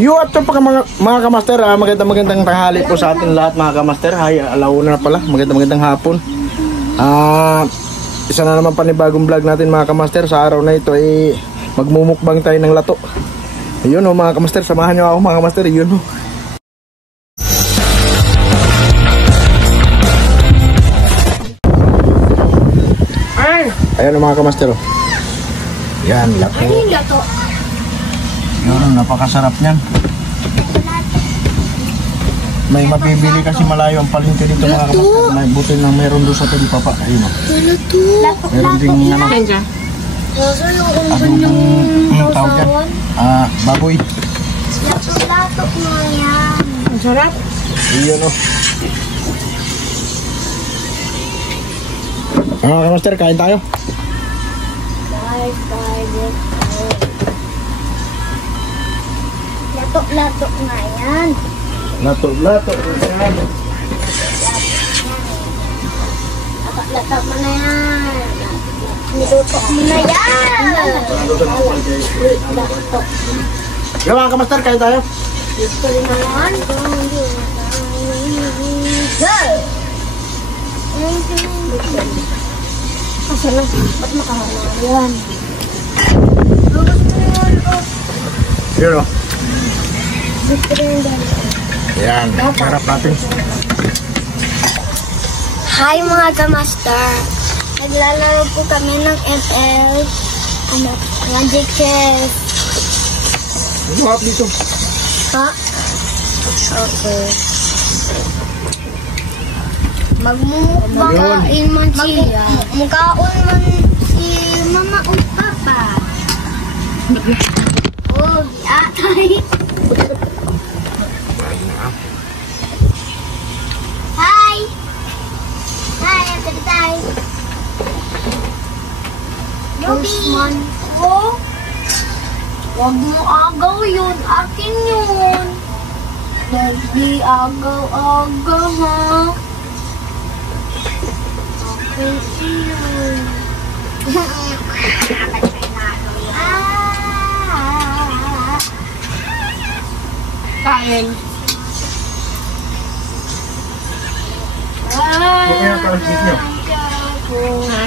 You at pa mga kamaster, magandang tanghali po sa atin lahat mga kamaster. Hay, alauna na pala, magandang hapon. Isa na naman panibagong vlog natin mga kamaster. Sa araw na ito ay magmumukbang tayo ng lato. Ayun o mga kamaster, samahan nyo ako mga kamaster. Ayun o. Ayan o mga kamaster o. Yan, lato. Ano yung lato? Yun, napakasarap niyan. May mabibili kasi malayo ang palengke dito mga kamaster. May buti na mayroon doon sa Tulipapa. Ayun o. Meron ding ano. Anong tawag dyan? Baboy. Lato mo yan. Ang sarap. Iyon o. Mga kamaster, kain tayo. Lato nga yan. Lato yan. Lato mo na yan. Niluto mo na yan. Lato. Yung mga kamaster, kain tayo. Dito naman. Kasi lang, ba't makahala yan? Yun o. Yan, harap natin. Hi mga kamaster. Naglalaro po kami ng ML. Magic Chess. Ano hap dito? Ha? Okay. Magmumukbangin man siya. Mukhaon man si mama o papa. Oh, atay. Hi! Hi, atay. Postman ko. Huwag mo agaw yun. Akin yun. Hindi agaw-agaw ha. Okay yun. Kain. Huwag yung kalasbit nyo. Ha?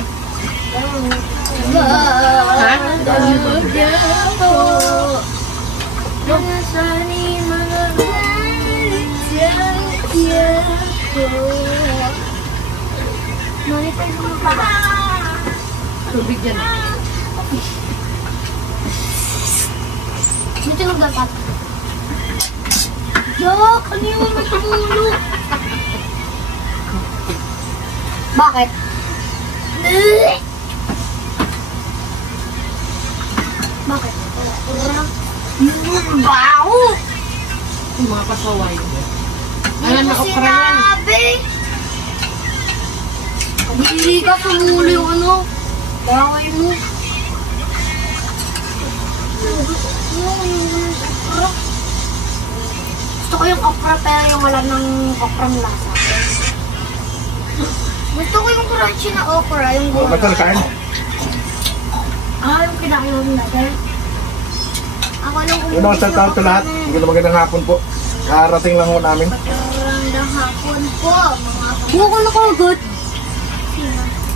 Tubig dyan. Dito lang dapat. Yok! Ano yung matulog? Bakit? Bakit? Baho! Yung mga pasaway. Ano na okra yan? Hindi ka tumulo yung ano. Baway mo. Gusto ko yung okra pero yung wala ng okrang lasa. Gusto ko yung crunchy na okra, yung gulay. Batal, kain. Yung kinakain natin. Ako lang Yung mga saltaw ito lahat. Magandang hapon po. Karating lang ho namin. Magandang hapon po, mga kapatid. Buko ko nakagot.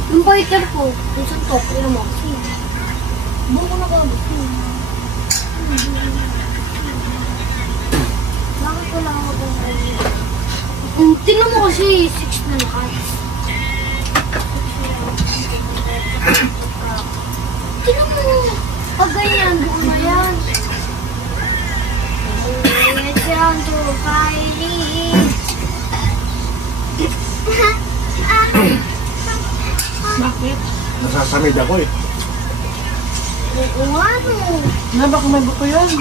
Yung biker ko, yung suntok, yun mo. Buko ko nakagot. Bakit ko lang ako tingnan mo kasi 6 na lakas. Tingnan mo. Pag ganyan, buko na yan. Bakit? Nasasamid ako eh. Baka may buko yun.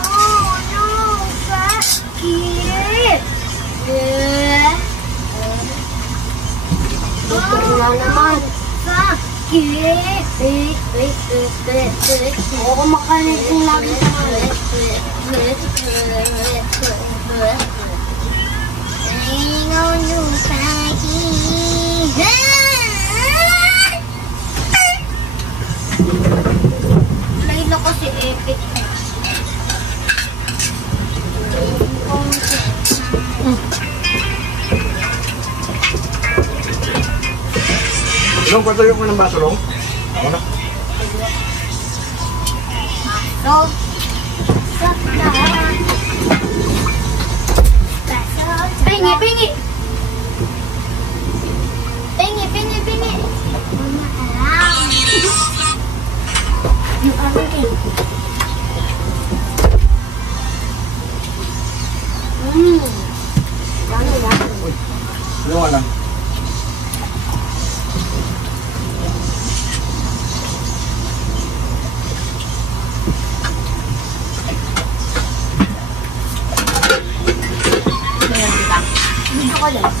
Oh no, sakit. Wala naman. Sakit. Oo, kumakain kong lagi sa Ingaw nyo sa akin. Lay na kasi epic. Long, patuloy ko ng baso, Long. Ako na. So, pingi, pingi. Pingi, pingi, pingi. Yung ano eh. Lalo, lalo. Uy, dalawa lang. Video ko lang.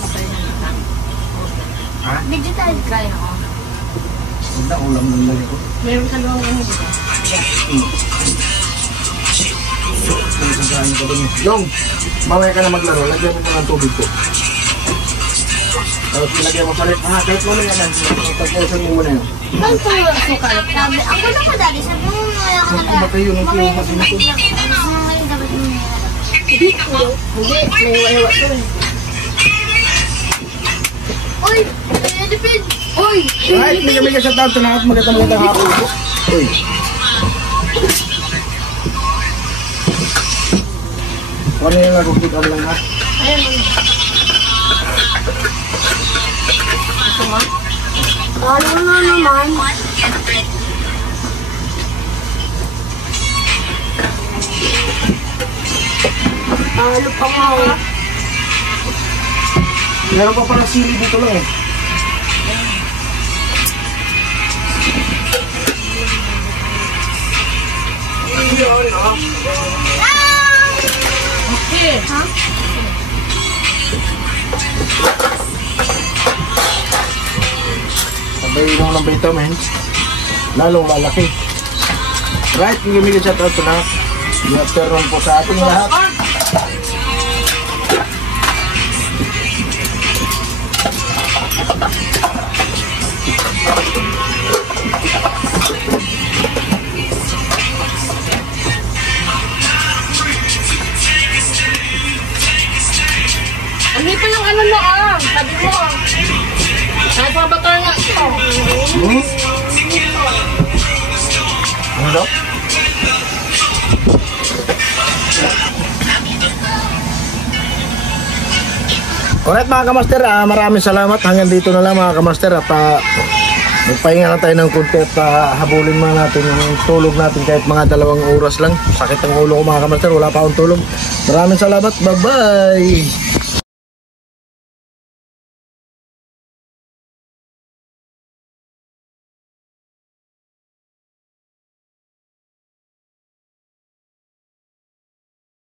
Ha? Digital. Try ako. Huwag na, ulam ng lagi ko. Meron ka lang ano dito. Long, mamaya ka na maglaro. Lagyan mo ng tubig ko. Tapos ilagyan mo sa rin. Ha, kahit mamaya na. Pag-potion mo muna yun. Saan po yung sukal? Sabi, ako na po dati. Sabi mo, mamaya ka na. Kumatay yun. Mamaya ka na. Mamaya dapat mo nila. Hindi, may iwa-iwa to eh. Uy! Edipin! Uy! Right, may ka sa tao. Tunakat magandang hapon ko. Uy. Ano yung nagukit ang lang ha? Ayun. Gusto mo? Lalo na naman. Lalo pa nga ako. Meron pa pala sili dito lang eh. Okay. Ha? Sabay lang ng vitamins. Lalong lalaki. Right, gimigay sa tao na. Good afternoon po sa ating lahat. Ano pa yung ano mo ah? Sabi mo. Kahit mga batar nga ito. Ano daw? Alright mga kamaster, maraming salamat. Hanggang dito na lang mga kamaster. At magpahinga na tayo ng konti at habulin mo natin yung tulog natin kahit mga 2 oras lang. Sakit ang ulo ko mga kamaster, wala pa akong tulog. Maraming salamat, bye bye.